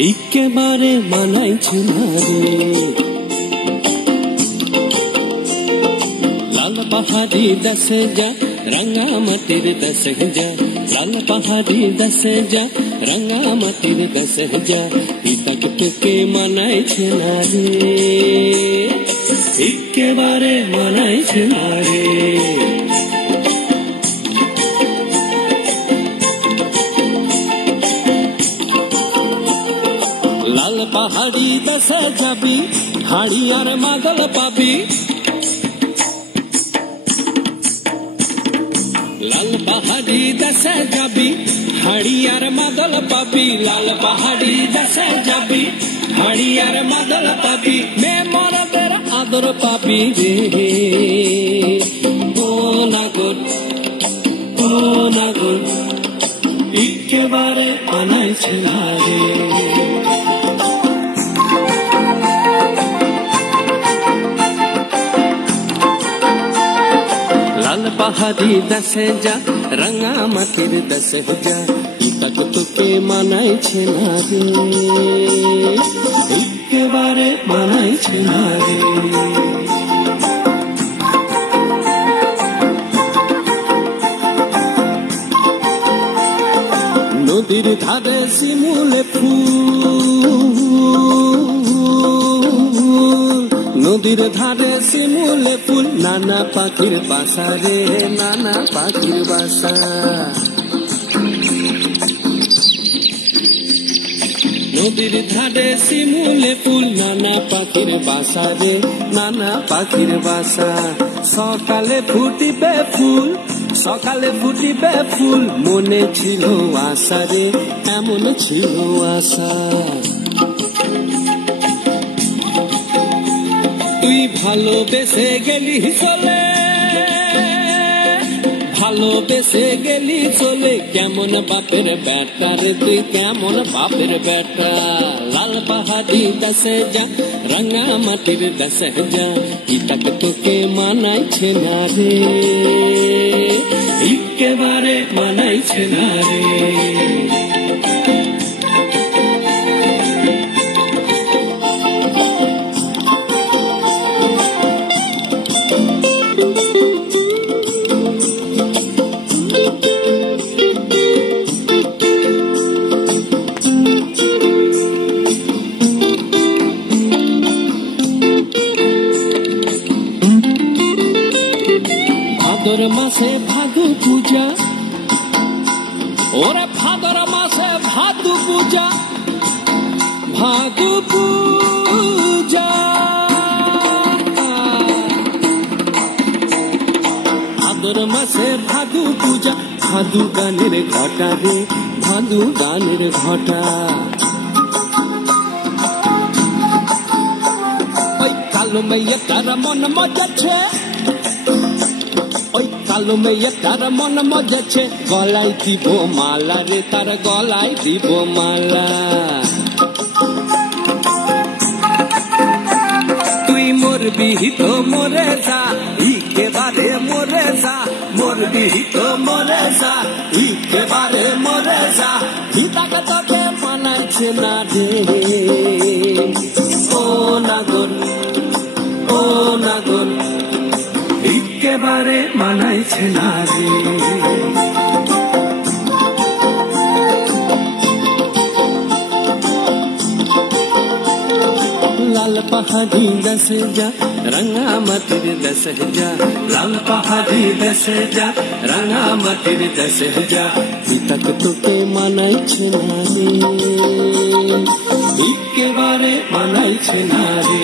একেবারে মানাইছে না রে। লাল পাহাড়ি দেশে যা রাঙা মাটির দেশে যা, লাল পাহাড়ি দেশে যা রাঙা মাটির দেশে যা, পিতাকে তোকে মানাইছে না রে, একেবারে মানাইছে না রে। লাল পাহাড়ি দেশে যাবি হাড়ি আর মাদল পাবি, লাল পাহাড়ি দেশে যাবি হাড়ি আর মাদল পাবি, লাল পাহাড়ি দেশে যাবি হাড়ি আর মাদল পাবি, মে মরদের আদর পাবি রে। ও নাগর ও নাগর একেবারে মানাইছে না রে। লাল পাহাড়ি দেশে যা রাঙা মাটির দেশে যা, পিতাকে তোকে মানাইছে না রে, একেবারে মানাইছে না রে। নদীর ধারে শিমুলে ফুল, নদীর ধারে শিমুলে ফুল, নানা পাখির বাসা রে, নানা পাখির বাসা। নদীর ধারে শিমুলে ফুল, নানা পাখির বাসা রে, নানা পাখির বাসা। সকালে ফুটিবে ফুল, সকালে ফুটিবে ফুল, মনে ছিল আশা রে, এমন ছিল আশা। তুই ভালোবেসে গেলি চলে, ভালোবেসে গেলি চলে, কেমন বাপের বেটা রে তুই, কেমন বাপের বেটা। লাল পাহাড়ি দেশে যা রাঙা মাটির দেশে যা, পিতাকে তোকে মানাইছে না রে, একেবারে মানাইছে না রে। ভাদর মাসে ভাদু পূজা, ওরে ভাদর মাসে ভাদু পূজা, ভাদু পূজা। ভাদর মাসে ভাদু পূজা, ভাদু গানের ঘটা রে, ভাদু গানের ঘটা। ওই কালো মেয়ে তার মন মজাচ্ছে, ওই কালো মেয়ে তার মন মজাচ্ছে, গলায় দিব মালা রে, তার গলায় দিব মালা। তুই মরবি তো মরে যা, একেবারে মরে যা, মরবি তো মরে যা, একেবারে মরে যা, পিতাকে তোকে মানাইছে না রে। ও নাগর ও নাগর একেবারে মানাইছে না রে। লাল পাহাড়ি দেশে যা রাঙা মাটির দেশে যা, লাল পাহাড়ি দেশে যা রাঙা মাটির দেশে যা, পিতাকে তোকে মানাইছে না রে, একেবারে মানাইছে না রে।